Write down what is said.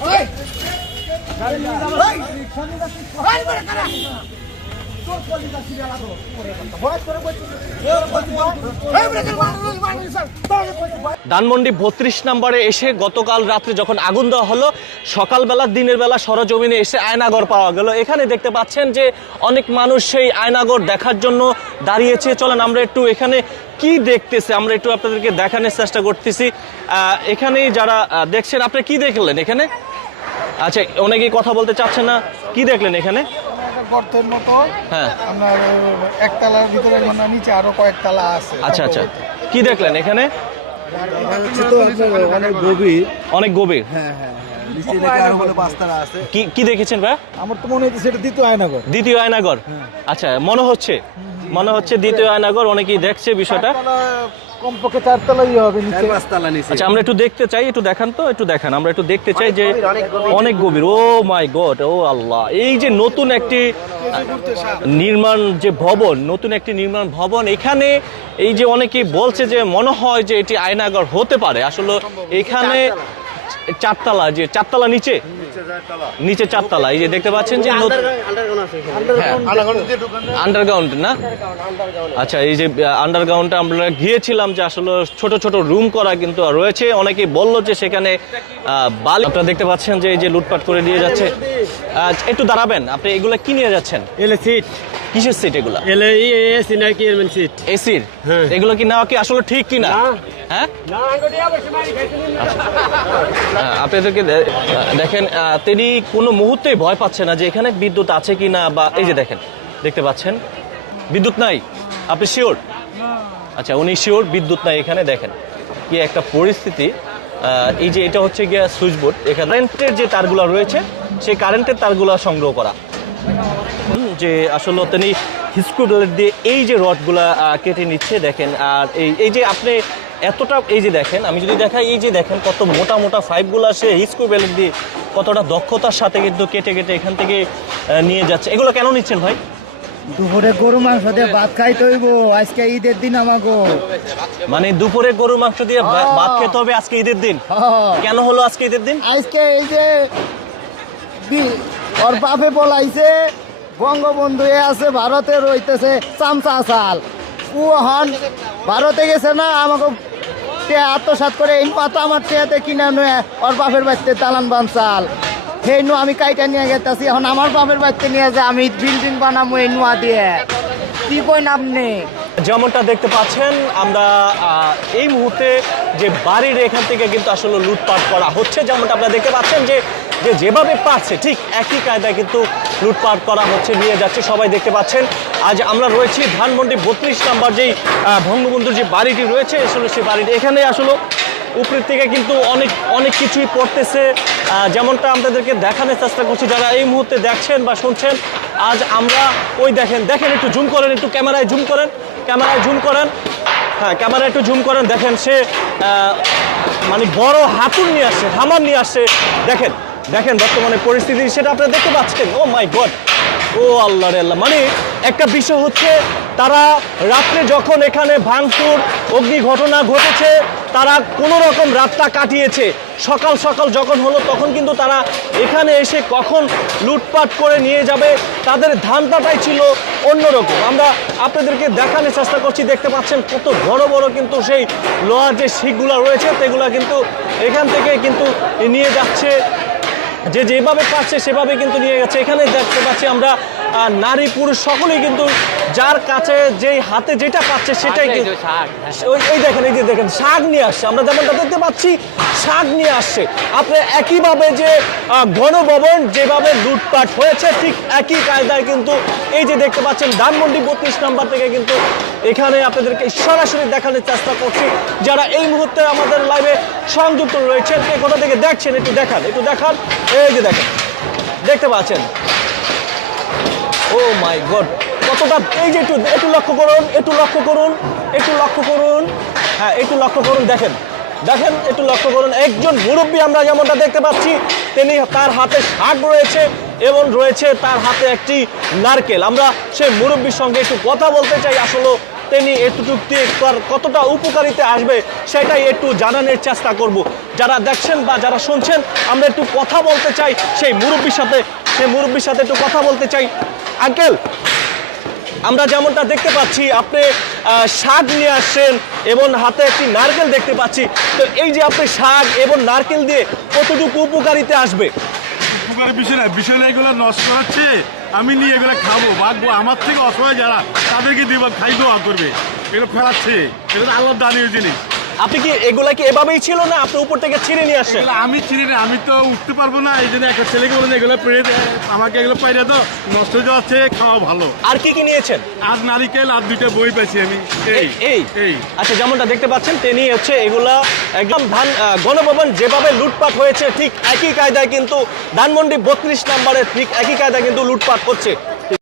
ওই ধানমন্ডি বত্রিশ নম্বরে এসে গতকাল রাত্রে যখন আগুন দেওয়া হলো, সকালবেলা দিনের বেলা সরজমিনে এসে আয়নাগর পাওয়া গেল। এখানে দেখতে পাচ্ছেন যে অনেক মানুষ সেই আয়নাগর দেখার জন্য দাঁড়িয়েছে। চলেন, আমরা একটু এখানে কি দেখতেছে? আমরা একটু আপনাদেরকে দেখানোর চেষ্টা করতেছি। এখানেই যারা দেখছেন, আপনি কি দেখলেন এখানে? আচ্ছা অনেকেই কথা বলতে চাচ্ছেন না। কি দেখলেন এখানে? গর্তের মতো। হ্যাঁ। আপনার একতলার ভিতরে মানে নিচে আরও কয়েকতলা আছে। আচ্ছা আচ্ছা। কি দেখলেন এখানে? হচ্ছে তো আপনার অনেক গভীর। অনেক গভীর। হ্যাঁ হ্যাঁ হ্যাঁ। নিচে নাকি আরও বলে পাঁচতলা আছে। কি কি দেখেছেন ভাই? আমার তো মনে হচ্ছে সেটা দ্বিতীয় আয়নাগর। দ্বিতীয় আয়নাগর। আচ্ছা মনে হচ্ছে। মনে হচ্ছে দ্বিতীয় আয়নাগর অনেকেই দেখছে বিষয়টা। কমপক্ষে চারতলাই হবে নিচে। পাঁচতলা নিচে। আচ্ছা আমরা একটু দেখতে চাই একটু দেখান তো একটু দেখান। আমরা একটু দেখতে চাই যে অনেক গভীর ও মাই গড ও আল্লাহ। এই যে নতুন একটি নির্মাণ যে ভবন নতুন একটি নির্মাণ ভবন এখানে এই যে অনেকেই বলছে যে মনে হয় যে এটি আয়নাগর হতে পারে। আসলে এখানে চারতলা, যে চারতলা নিচে? নিচে চারতলা, এই যে দেখতে পাচ্ছেন যে হ্যাঁ। আন্ডারগ্রাউন্ড না? আচ্ছা এই যে আন্ডারগ্রাউন্ডে আমরা গিয়েছিলাম যে আসলে ছোট ছোট রুম করা কিন্তু রয়েছে। অনেকেই বলল যে সেখানে বালি আপনারা দেখতে পাচ্ছেন যে এই যে লুটপাট করে নিয়ে যাচ্ছে। একটু দাঁড়াবেন, আপনি এগুলো কি নিয়ে যাচ্ছেন? এলে সিট। কিসের সিট এগুলা? এলে এসি নাকি এরমেন সিট এসির এগুলো কি নেওয়া কি আসলে ঠিক কিনা? হ্যাঁ? আহ, আপনাদেরকে দেখেন তিনি কোনো মুহূর্তেই ভয় পাচ্ছে না যে এখানে বিদ্যুৎ আছে কি না বা এই যে দেখেন দেখতে পাচ্ছেন? বিদ্যুৎ নাই? আপনি শিওর আচ্ছা উনি শিওর বিদ্যুৎ নাই এখানে দেখেন। কি একটা পরিস্থিতি। এই যে এটা হচ্ছে গিয়া সুইচ বোর্ড এখানে কারেন্টের যে তারগুলো রয়েছে সেই কারেন্টের তারগুলো সংগ্রহ করা। যে আসলে তিনি স্ক্রুড্রাইভার দিয়ে এই যে রডগুলা কেটে নিচ্ছে দেখেন আর এই এই যে আপনি এতটা এই যে দেখেন আমি যদি দেখাই এই যে দেখেন কত মোটা মোটা ফাইভগুলো সে স্ক্রুড্রাইভার দিয়ে কতটা দক্ষতার সাথে কিন্তু কেটে কেটে এখান থেকে নিয়ে যাচ্ছে। এগুলো কেন নিচ্ছেন ভাই? দুপুরে গরু মাংস দিয়ে ভাত খাইতে হইব আজকে ঈদের দিন আমাগো। মানে দুপুরে গরু মাংস দিয়ে ভা- ভাত খেতে হবে আজকে ঈদের দিন? কেন হলো আজকে ঈদের দিন? আজকে এই যে ওর বাপে বলাইছে বঙ্গবন্ধু এ আছে, ভারতে রইতেছে চামচা চাল। ও হন, ভারতে গেছে না, আমাকে আত্মসাত করে, এই আমার টেয়াতে কিনে নয়, ওর বাপের বাড়িতে তালান বান চাল। সেই নু আমি কাইটা নিয়ে গেতেছি, এখন আমার বাপের বাড়িতে নিয়ে যে আমি বিল্ডিং বানাবো এই নোয়া দিয়ে। কি কইন আপনি? যেমনটা দেখতে পাচ্ছেন, আমরা এই মুহূর্তে যে বাড়ির এখান থেকে কিন্তু আসলে লুটপাট করা হচ্ছে, যেমনটা আপনারা দেখতে পাচ্ছেন যে যে যেভাবে পাচ্ছে ঠিক একই কায়দায় কিন্তু লুটপাট করা হচ্ছে নিয়ে যাচ্ছে সবাই দেখতে পাচ্ছেন। আজ আমরা রয়েছি ধানমন্ডি বত্রিশ নাম্বার যেই আহ, বঙ্গবন্ধুর যে বাড়িটি রয়েছে আসলে সেই বাড়িটি এখানে আসলে উপরের থেকে কিন্তু অনেক অনেক কিছুই পড়তেছে। যেমনটা আপনাদেরকে দেখানোর চেষ্টা করছি যারা এই মুহূর্তে দেখছেন বা শুনছেন আজ আমরা ওই দেখেন দেখেন একটু জুম করেন একটু ক্যামেরায় জুম করেন ক্যামেরায় জুম করেন। হ্যাঁ ক্যামেরা একটু জুম করেন দেখেন সে মানে বড় হাতুর নিয়ে আসছে হামার নিয়ে আসছে দেখেন। দেখেন বর্তমানে পরিস্থিতি সেটা আপনারা দেখতে পাচ্ছেন। ও মাই গড ও আল্লাহ রে আল্লাহ। মানে একটা বিষয় হচ্ছে, তারা রাত্রে যখন এখানে ভাঙচুর, অগ্নি ঘটনা ঘটেছে, তারা কোনো রকম রাতটা কাটিয়েছে। সকাল সকাল যখন হলো, তখন কিন্তু তারা এখানে এসে কখন লুটপাট করে নিয়ে যাবে, তাদের ধান্দাটাই ছিল অন্যরকম। আমরা আপনাদেরকে দেখানোর চেষ্টা করছি, দেখতে পাচ্ছেন কত বড় বড় কিন্তু সেই লোহার যে শিকগুলো রয়েছে, সেগুলো কিন্তু এখান থেকে কিন্তু নিয়ে যাচ্ছে। যে যেভাবে পাচ্ছে সেভাবে কিন্তু নিয়ে গেছে। এখানে দেখতে পাচ্ছি আমরা নারী পুরুষ সকলেই কিন্তু যার কাছে যেই হাতে যেটা পাচ্ছে সেটাই কিন্তু ওই ওই দেখেন এই যে দেখেন শাক নিয়ে আসছে। আমরা যেমনটা দেখতে পাচ্ছি শাক নিয়ে আসছে। আপনি একইভাবে যে গণভবন যেভাবে লুটপাট হয়েছে ঠিক একই কায়দায় কিন্তু এই যে দেখতে পাচ্ছেন ধানমন্ডি বত্রিশ নাম্বার থেকে কিন্তু এখানে আপনাদেরকে সরাসরি দেখানোর চেষ্টা করছি। যারা এই মুহূর্তে আমাদের লাইভে সংযুক্ত রয়েছেন কে কোথা থেকে দেখছেন একটু দেখান একটু দেখান। এই যে দেখেন দেখতে পাচ্ছেন। ও মাই গড, কতটা, এই যে একটু একটু লক্ষ্য করুন, একটু লক্ষ্য করুন, একটু লক্ষ্য করুন। হ্যাঁ একটু লক্ষ্য করুন, দেখেন দেখেন, একটু লক্ষ্য করুন। একজন মুরব্বী আমরা যেমনটা দেখতে পাচ্ছি, তিনি তার হাতে শাক রয়েছে এবং রয়েছে তার হাতে একটি নারকেল। আমরা সেই মুরব্বীর সঙ্গে একটু কথা বলতে চাই, আসলে তেনি এতটুক দিয়ে কতটা উপকারিতা আসবে সেটাই একটু জানানোর চেষ্টা করব। যারা দেখছেন বা যারা শুনছেন, আমরা একটু কথা বলতে চাই সেই মুরব্বীর সাথে, সেই মুরব্বীর সাথে একটু কথা বলতে চাই। আঙ্কেল, আমরা যেমনটা দেখতে পাচ্ছি, আপনি শাক নিয়ে আসছেন এবং হাতে একটি নারকেল দেখতে পাচ্ছি। তো এই যে আপনি শাক এবং নারকেল দিয়ে কতটুকু উপকারিতা আসবে? নষ্ট আমি নিয়ে এগুলো খাব, বাঁচবো। আমার থেকে অসহায় যারা, তাদেরকে দিব খাই দোয়া করবে। এগুলো ফেলাচ্ছে। এগুলো আল্লাহ দানীয় জিনিস। আপনি কি এগুলা কি এভাবেই ছিল না আপনি উপর থেকে ছিঁড়ে নিয়ে আসছেন? আমি ছিঁড়ে না আমি তো উঠতে পারব না এই জন্য একটা ছেলেকে বলে এগুলো পেরে আমাকে এগুলো পাইরে তো নষ্ট হয়ে যাচ্ছে খাওয়া ভালো। আর কি কি নিয়েছেন? আর নারিকেল আর দুইটা বই পাইছি আমি। এই এই এই। আচ্ছা যেমনটা দেখতে পাচ্ছেন তিনি হচ্ছে এগুলা একদম ধান গণভবন যেভাবে লুটপাট হয়েছে ঠিক একই কায়দায় কিন্তু ধানমন্ডি বত্রিশ নম্বরে ঠিক একই কায়দায় কিন্তু লুটপাট হচ্ছে।